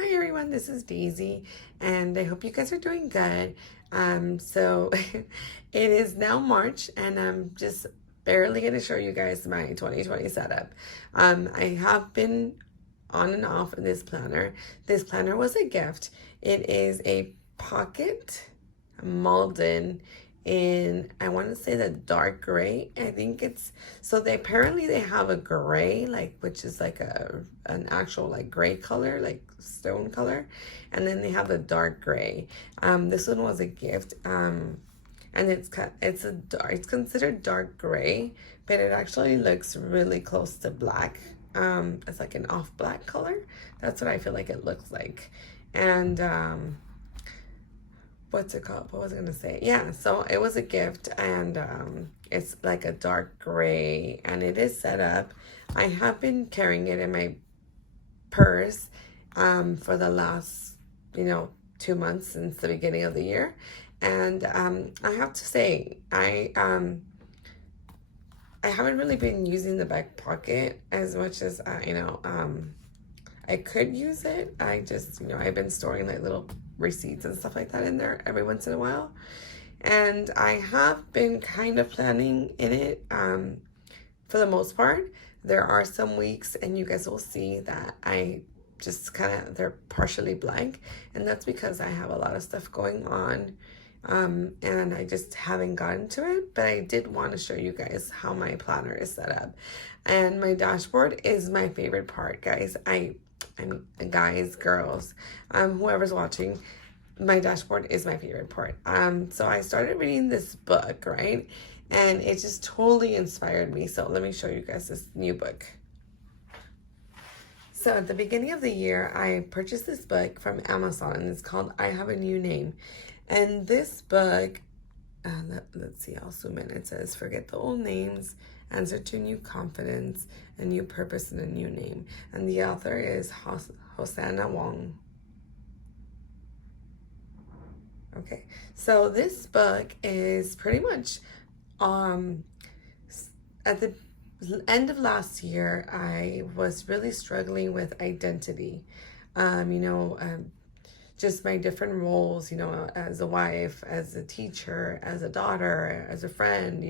Hi everyone, this is Daisy, and I hope you guys are doing good. So it is now March, and I'm just barely going to show you guys my 2020 setup. I have been on and off in this planner. This planner was a gift. It is a pocket Malden in, I want to say, the dark gray. I think it's, so they apparently they have a gray, like, which is like an actual like gray color, like stone color, and then they have the dark gray. This one was a gift, and it's considered dark gray, but it actually looks really close to black. It's like an off black color. That's what I feel like it looks like. And what's it called? What was I gonna say? Yeah, so it was a gift, and it's like a dark gray, and it is set up. I have been carrying it in my purse for the last 2 months since the beginning of the year, and I have to say I haven't really been using the back pocket as much as I could use it. I just, I've been storing like little receipts and stuff like that in there every once in a while. And I have been kind of planning in it for the most part. There are some weeks, and you guys will see that I just they're partially blank. And that's because I have a lot of stuff going on. And I just haven't gotten to it, but I did want to show you guys how my planner is set up. And my dashboard is my favorite part, guys. I mean, guys, girls, whoever's watching, my dashboard is my favorite part. So I started reading this book, right? And it just totally inspired me. So let me show you guys this new book. So at the beginning of the year, I purchased this book from Amazon, and it's called I Have a New Name. And this book, let's see, I'll zoom in. It says, forget the old names, answer to new confidence, a new purpose, and a new name. And the author is Hosanna Wong. Okay, so this book is pretty much at the end of last year, I was really struggling with identity. Just my different roles, as a wife, as a teacher, as a daughter, as a friend,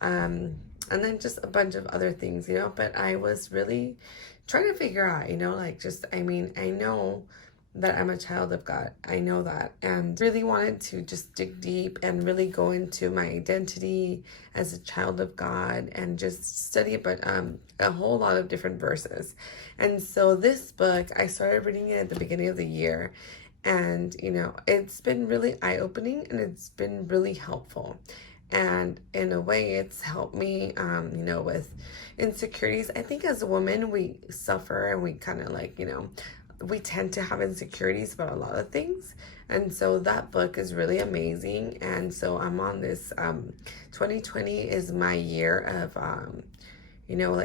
and then just a bunch of other things, but I was really trying to figure out, I know that I'm a child of God. I know that, and really wanted to just dig deep and really go into my identity as a child of God and just study about a whole lot of different verses. And so this book, I started reading it at the beginning of the year, and it's been really eye-opening, and it's been really helpful. And in a way, it's helped me, with insecurities. I think as a woman, we suffer, and we kind of we tend to have insecurities about a lot of things. And so that book is really amazing. And so I'm on this, 2020 is my year of,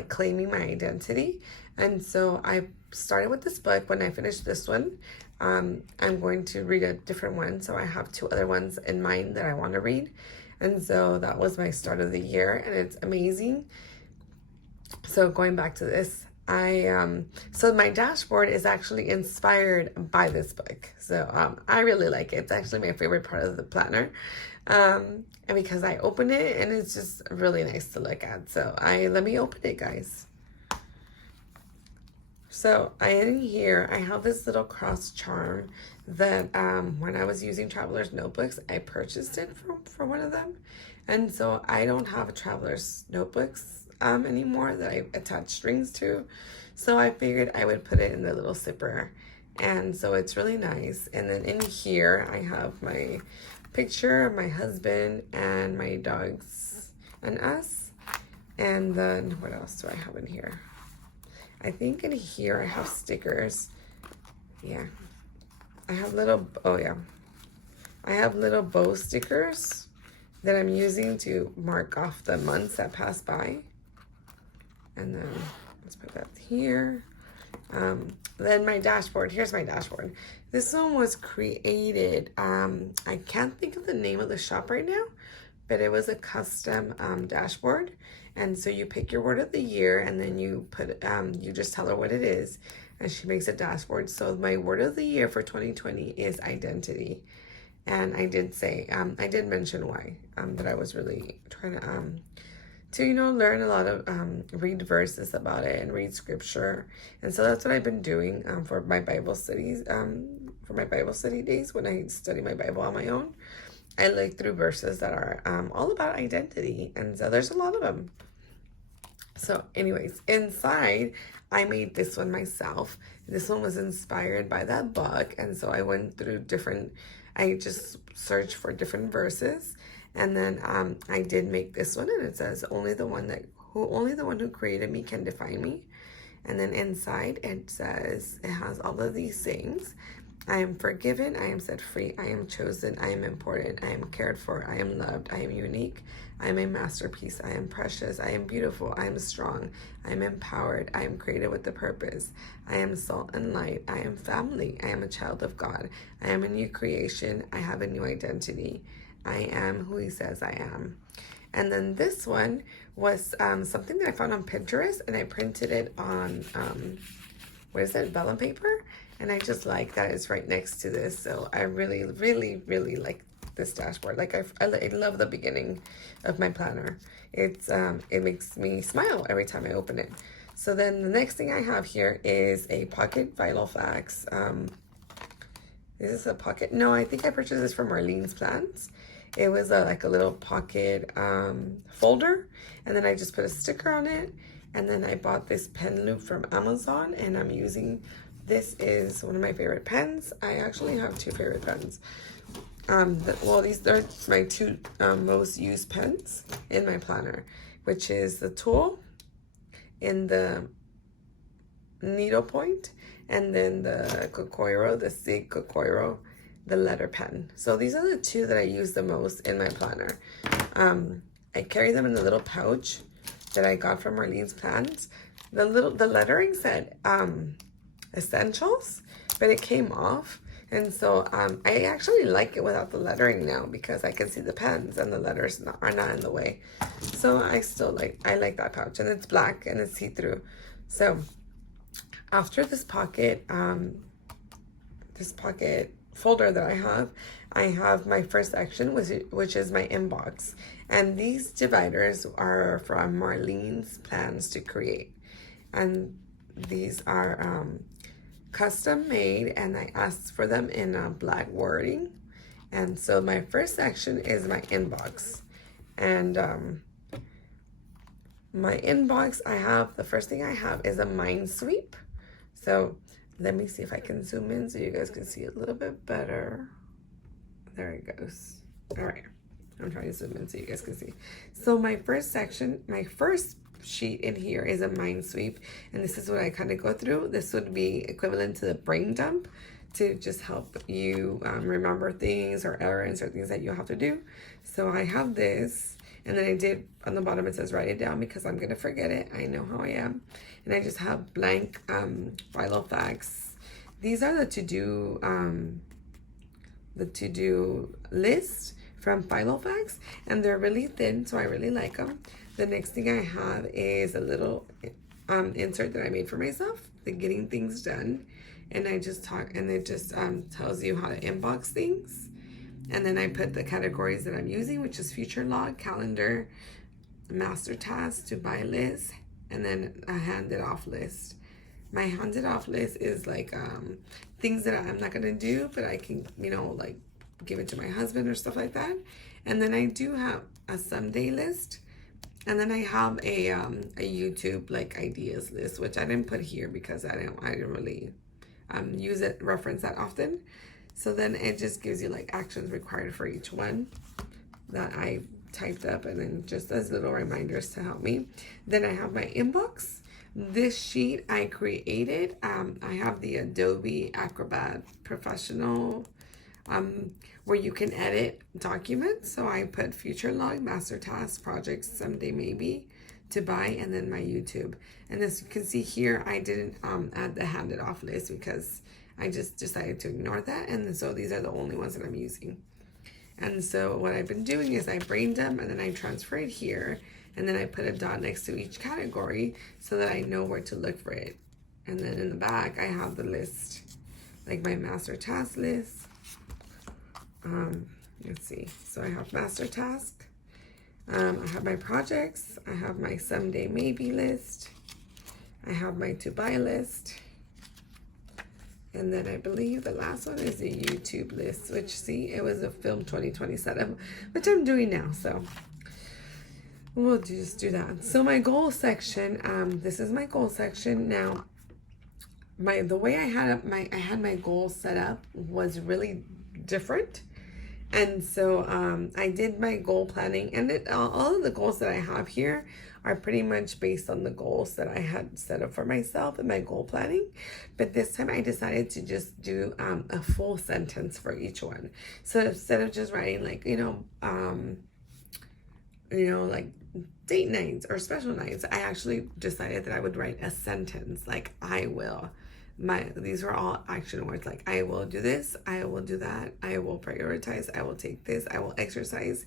claiming my identity. And so I started with this book. When I finish this one, I'm going to read a different one. So I have 2 other ones in mind that I want to read. And so that was my start of the year, and it's amazing. So going back to this, so my dashboard is actually inspired by this book. So I really like it. It's actually my favorite part of the planner. And because I open it, and it's just really nice to look at. So let me open it, guys. So in here, I have this little cross charm that when I was using Traveler's Notebooks, I purchased it for one of them. And so I don't have a Traveler's Notebooks anymore that I attach strings to. So I figured I would put it in the little zipper. And so it's really nice. And then in here, I have my picture of my husband and my dogs and us. And then what else do I have in here? I think in here I have stickers. Yeah. I have little bow stickers that I'm using to mark off the months that pass by. And then let's put that here. Then my dashboard. Here's my dashboard. This one was created. I can't think of the name of the shop right now, but it was a custom dashboard. And so you pick your word of the year, and then you put you just tell her what it is, and she makes a dashboard. So my word of the year for 2020 is identity. And I did say, I did mention why, that I was really trying to learn a lot of, read verses about it and read scripture. And so that's what I've been doing, for my Bible studies, for my Bible study days when I study my Bible on my own. I look through verses that are, all about identity. And so there's a lot of them. So anyways, inside, I made this one myself. This one was inspired by that book. And so I went through I just searched for different verses. And then I did make this one, and it says, only the one who created me can define me. And then inside it says, it has all of these things. I am forgiven, I am set free, I am chosen, I am important, I am cared for, I am loved, I am unique, I am a masterpiece, I am precious, I am beautiful, I am strong, I am empowered, I am created with a purpose, I am salt and light, I am family, I am a child of God, I am a new creation, I have a new identity, I am who he says I am. And then this one was something that I found on Pinterest, and I printed it on, vellum paper. And I just like that it's right next to this. So I really, really, really like this dashboard. Like I love the beginning of my planner. It makes me smile every time I open it. So then the next thing I have here is a pocket Filofax. Is this a pocket? No, I think I purchased this from Marlenes Plans. It was like a little pocket folder. And then I just put a sticker on it. And then I bought this pen loop from Amazon, and I'm using, this is one of my favorite pens. I actually have two favorite pens. These are my two most used pens in my planner, which is the Tool in the needle point, and then the Kokoiro, the Sig Kokoiro, the letter pen. So these are the two that I use the most in my planner. I carry them in the little pouch that I got from Marlene's Plans. The lettering said essentials, but it came off. And so I actually like it without the lettering now, because I can see the pens and the letters are not in the way. So I like that pouch, and it's black and it's see-through. So after this pocket folder that I have my first section, which is my inbox. And these dividers are from Marlene's Plans to Create. And these are custom made, and I asked for them in black wording. And so my first section is my inbox. And my inbox, the first thing I have is a mind sweep. So let me see if I can zoom in so you guys can see a little bit better. There it goes. All right. I'm trying to zoom in so you guys can see. So my first sheet in here is a mind sweep, and this is what I kind of go through. This would be equivalent to the brain dump, to just help you remember things or errands or things that you have to do. So I have this, and then I did on the bottom, it says write it down, because I'm gonna forget it. I know how I am. And I just have blank Filofax. These are the to-do list from Filofax, and they're really thin, so I really like them. The next thing I have is a little insert that I made for myself, the getting things done, and it just tells you how to inbox things. And then I put the categories that I'm using, which is future log, calendar, master task, to buy list, and then a handed off list. My handed off list is like things that I'm not gonna do, but I can like give it to my husband or stuff like that. And then I do have a someday list, and then I have a YouTube like ideas list, which I didn't put here because I didn't really reference that often. So then it just gives you like actions required for each one that I typed up, and then just as little reminders to help me. Then I have my inbox. This sheet I created. I have the Adobe Acrobat Professional where you can edit documents. So I put future log, master task, projects, someday maybe, to buy, and then my YouTube. And as you can see here, I didn't add the handed off list because I just decided to ignore that. And so these are the only ones that I'm using. And so what I've been doing is I brain dump, and then I transfer it here. And then I put a dot next to each category so that I know where to look for it. And then in the back, I have the list, like my master task list. Let's see. So I have master task. I have my projects. I have my someday maybe list. I have my to buy list. And then I believe the last one is the YouTube list, which, see, it was a film 2020 setup, which I'm doing now. So we'll just do that. So my goal section, this is my goal section. Now, the way I had my goals set up was really different. And so I did my goal planning, and all of the goals that I have here are pretty much based on the goals that I had set up for myself in my goal planning. But this time I decided to just do a full sentence for each one. So instead of just writing like, like date nights or special nights, I actually decided that I would write a sentence like I will. These were all action words, like I will do this, I will do that, I will prioritize, I will take this, I will exercise,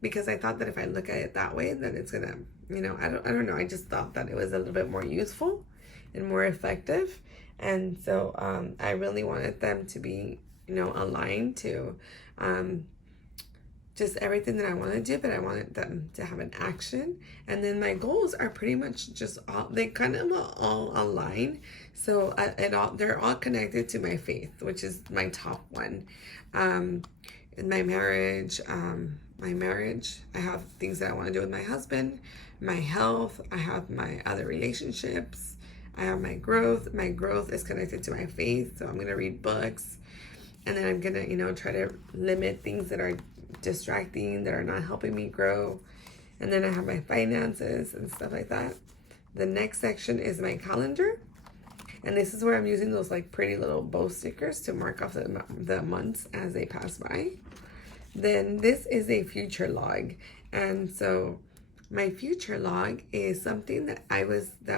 because I thought that if I look at it that way, then it's gonna, I don't know, I just thought that it was a little bit more useful and more effective. And so I really wanted them to be, aligned to just everything that I want to do, but I wanted them to have an action. And then my goals are pretty much just they kind of all align. So they're all connected to my faith, which is my top one. In my marriage, I have things that I want to do with my husband, my health, I have my other relationships, I have my growth. My growth is connected to my faith, so I'm going to read books. And then I'm going to, try to limit things that are distracting, that are not helping me grow. And then I have my finances and stuff like that. The next section is my calendar. And this is where I'm using those like pretty little bow stickers to mark off the months as they pass by. Then this is a future log. And so my future log is something that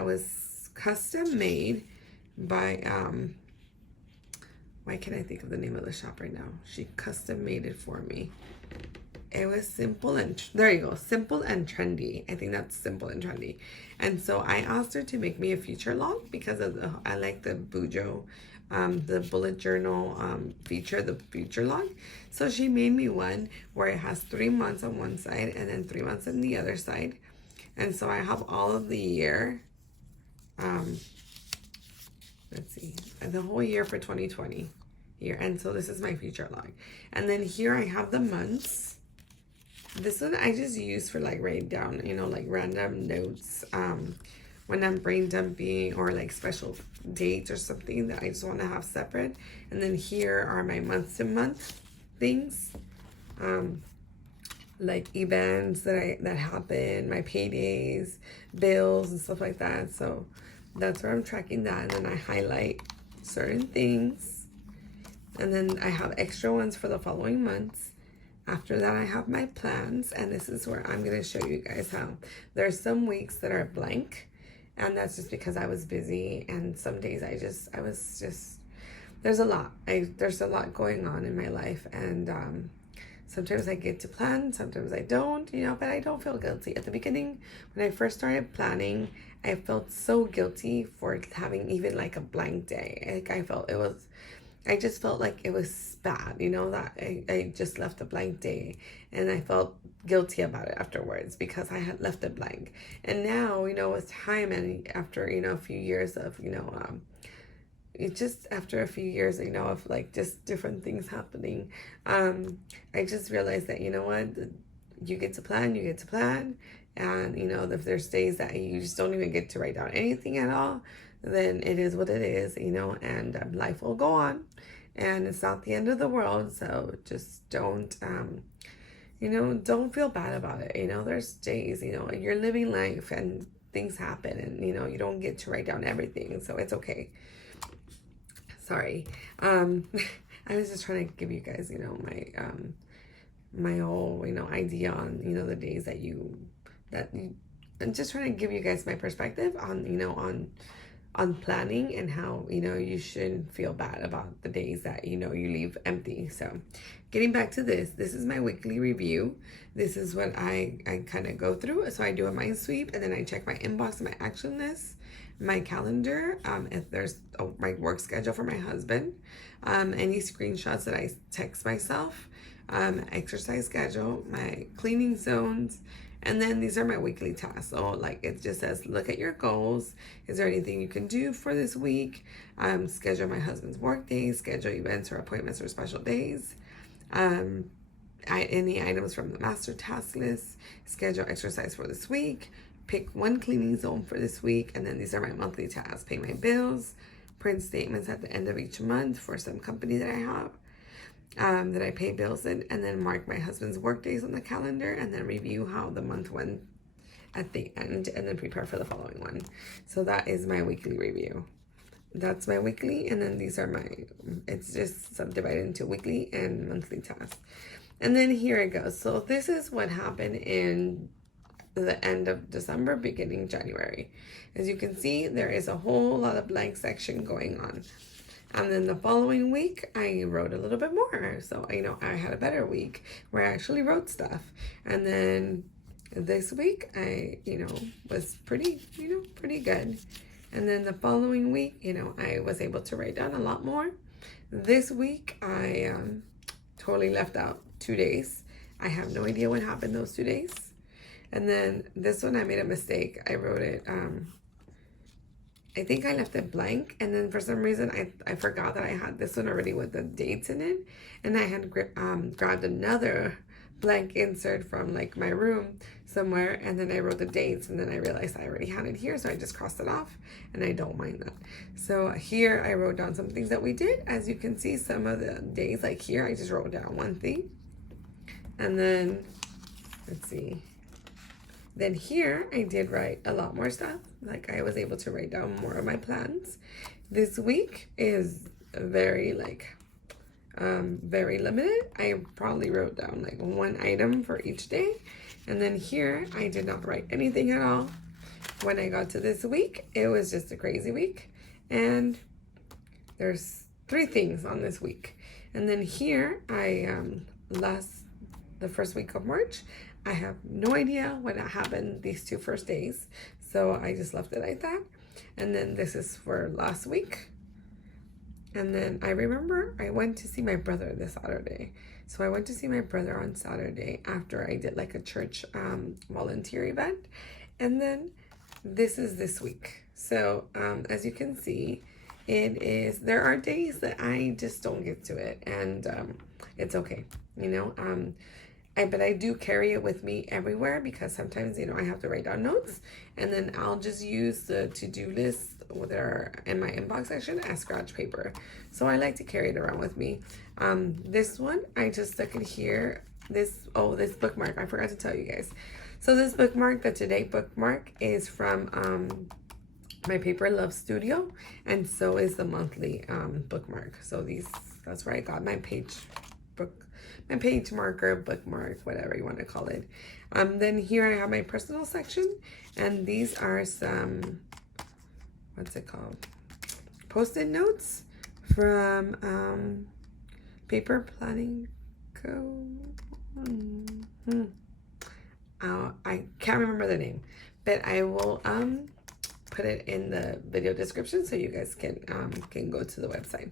was custom made by why can't I think of the name of the shop right now? She custom made it for me. It was simple and there you go, simple and trendy. I think that's simple and trendy. And so I asked her to make me a future log because I like the Bujo, the bullet journal feature, the future log. So she made me one where it has 3 months on one side and then 3 months on the other side. And so I have all of the year. Let's see, the whole year for 2020 here. And so this is my future log. And then here I have the months. This one I just use for like write down, like random notes when I'm brain dumping or like special dates or something that I just want to have separate. And then here are my month to month things, like events that happen, my paydays, bills and stuff like that. So that's where I'm tracking that. And then I highlight certain things. And then I have extra ones for the following months. After that, I have my plans, and this is where I'm going to show you guys how. There's some weeks that are blank, and that's just because I was busy, and some days there's a lot. There's a lot going on in my life, and sometimes I get to plan, sometimes I don't, but I don't feel guilty. At the beginning, when I first started planning, I felt so guilty for having even like a blank day. I just felt like it was bad, that I just left a blank day, and I felt guilty about it afterwards because I had left it blank. And now, with time and after, a few years of, after a few years, of like just different things happening, I just realized that, you get to plan, and, if there's days that you just don't even get to write down anything at all, then it is what it is, and life will go on, and it's not the end of the world. So just don't feel bad about it. There's days, you're living life and things happen, and you don't get to write down everything, so it's okay. Sorry. I was just trying to give you guys, my whole, idea on, the days that I'm just trying to give you guys my perspective on, on planning and how, you know, you shouldn't feel bad about the days that, you know, you leave empty. So getting back to this is my weekly review. This is what I kind of go through. So I do a mind sweep, and then I check my inbox and my action list, my calendar, if there's my work schedule for my husband, any screenshots that I text myself, exercise schedule, my cleaning zones, and then these are my weekly tasks. So like it just says, look at your goals. Is there anything you can do for this week? Schedule my husband's work days, schedule events or appointments or special days. Any items from the master task list, schedule exercise for this week, pick one cleaning zone for this week, and then these are my monthly tasks. Pay my bills, print statements at the end of each month for some company that I have, that I pay bills in, and then mark my husband's work days on the calendar, and then review how the month went at the end, and then prepare for the following one. So that is my weekly review. That's my weekly, and then these are my, it's just subdivided into weekly and monthly tasks. And then here it goes. So this is what happened in the end of December, beginning January. As you can see, there is a whole lot of blank section going on. And then the following week, I wrote a little bit more. So, you know, I had a better week where I actually wrote stuff. And then this week, I, you know, was pretty good. And then the following week, you know, I was able to write down a lot more. This week, I totally left out 2 days. I have no idea what happened those 2 days. And then this one, I made a mistake. I wrote it, I think I left it blank. And then for some reason, I forgot that I had this one already with the dates in it. And I had grabbed another blank insert from like my room somewhere, and then I wrote the dates, and then I realized I already had it here, so I just crossed it off, and I don't mind that. So here I wrote down some things that we did. As you can see, some of the days, like here, I just wrote down one thing, and then let's see, then here I did write a lot more stuff. Like I was able to write down more of my plans. This week is very very limited. I probably wrote down like one item for each day. And then here, I did not write anything at all. When I got to this week, it was just a crazy week. And there's 3 things on this week. And then here, the first week of March, I have no idea what happened these 2 first days. So I just left it like that. And then this is for last week. And then I remember I went to see my brother this Saturday. So I went to see my brother on Saturday after I did like a church volunteer event. And then this is this week. So as you can see, there are days that I just don't get to it. And it's okay, you know. But I do carry it with me everywhere because sometimes, you know, I have to write down notes, and then I'll just use the to-do list that are in my inbox section as scratch paper. So I like to carry it around with me. This one, I just stuck it here. This bookmark, I forgot to tell you guys. So this bookmark, the Today bookmark, is from my Paper Love Studio, and so is the monthly bookmark. So that's where I got my page marker, bookmark, whatever you want to call it. Then here I have my personal section, and these are some, what's it called? Post-it notes from Paper Planning Co. I can't remember the name, but I will put it in the video description so you guys can go to the website.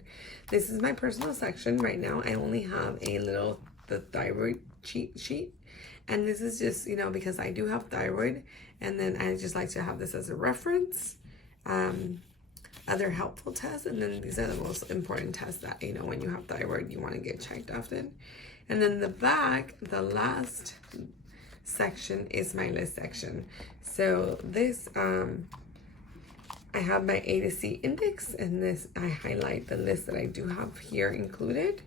This is my personal section. Right now I only have the thyroid cheat sheet, and this is just, you know, because I do have thyroid, and then I just like to have this as a reference. Other helpful tests, and then these are the most important tests that, you know, when you have thyroid you want to get checked often. And then the back, the last section, is my list section. So this I have my A to C index, and this I highlight the list that I do have here included.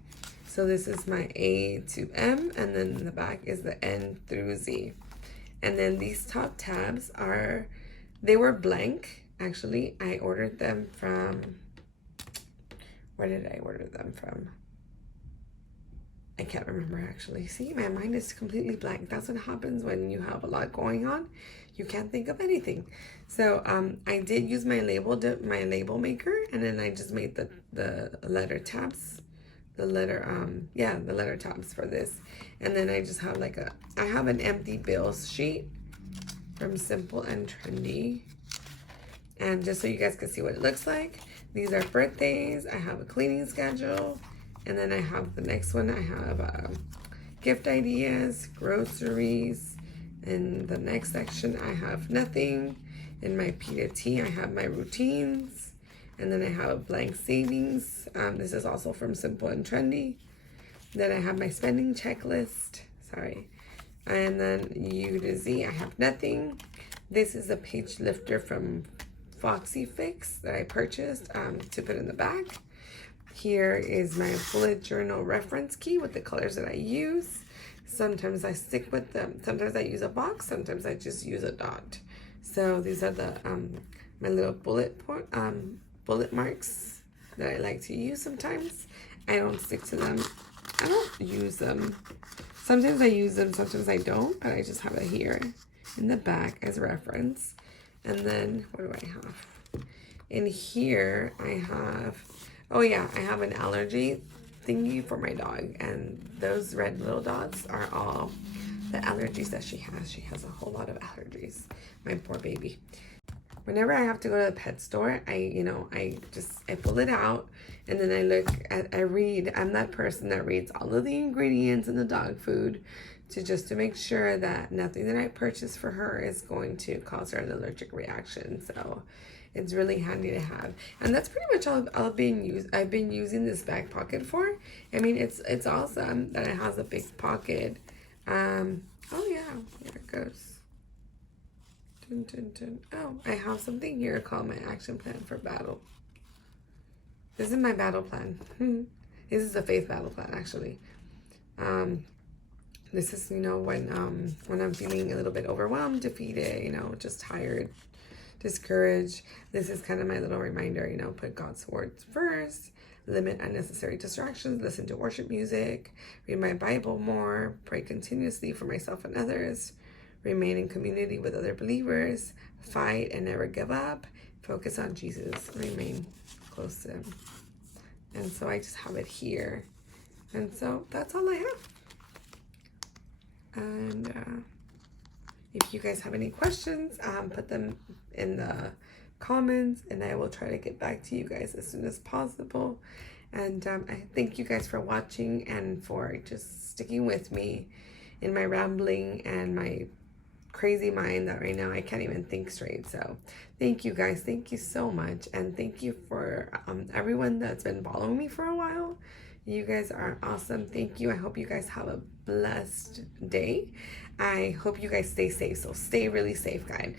So this is my A to M, and then in the back is the N through Z. And then these top tabs they were blank. Actually, I ordered them from, where did I order them from? I can't remember actually. See, my mind is completely blank. That's what happens when you have a lot going on. you can't think of anything. So I did use my label maker, and then I just made the letter tabs, the letter tabs for this. And then I just have I have an empty bills sheet from Simple and Trendy. And just so you guys can see what it looks like, these are birthdays. I have a cleaning schedule, and then I have the next one. I have gift ideas, groceries. In the next section, I have nothing. In my P to T, I have my routines, and then I have blank savings. This is also from Simple and Trendy. Then I have my spending checklist. Sorry. And then U to Z, I have nothing. This is a page lifter from Filofax that I purchased to put in the back. Here is my bullet journal reference key with the colors that I use. Sometimes I stick with them. Sometimes I use a box. Sometimes I just use a dot. So these are the my little bullet marks that I like to use sometimes. I don't stick to them. I don't use them. Sometimes I use them, sometimes I don't, but I just have it here in the back as reference. And then what do I have? In here I have, I have an allergy thingy for my dog, and those red little dots are all the allergies that she has. She has a whole lot of allergies, my poor baby. Whenever I have to go to the pet store, I pull it out, and then I read. I'm that person that reads all of the ingredients in the dog food to make sure that nothing that I purchase for her is going to cause her an allergic reaction. So it's really handy to have. And that's pretty much all I've been using this back pocket for. I mean, it's awesome that it has a big pocket. Oh yeah, here it goes. Dun, dun, dun. Oh, I have something here called my action plan for battle. This is my battle plan. This is a faith battle plan, actually. This is, when I'm feeling a little bit overwhelmed, defeated, just tired, discouraged. This is kind of my little reminder, put God's words first, limit unnecessary distractions, listen to worship music, read my Bible more, pray continuously for myself and others, remain in community with other believers, fight and never give up, focus on Jesus, remain close to him. And so I just have it here. And so that's all I have. And if you guys have any questions, put them in the comments, and I will try to get back to you guys as soon as possible. And I thank you guys for watching and for just sticking with me in my rambling and my crazy mind that right now I can't even think straight. So thank you guys. Thank you so much. And thank you for everyone that's been following me for a while. You guys are awesome. Thank you. I hope you guys have a blessed day. I hope you guys stay safe. So stay really safe, guys.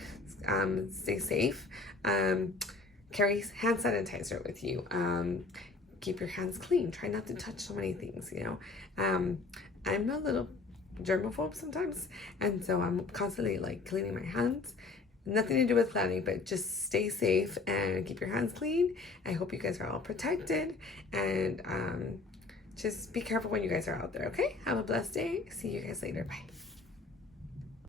Stay safe. Carry hand sanitizer with you. Keep your hands clean. Try not to touch so many things, I'm a little germaphobe sometimes, and so I'm constantly cleaning my hands. Nothing to do with planning, but just stay safe and keep your hands clean. I hope you guys are all protected, and just be careful when you guys are out there, okay? Have a blessed day. See you guys later. Bye.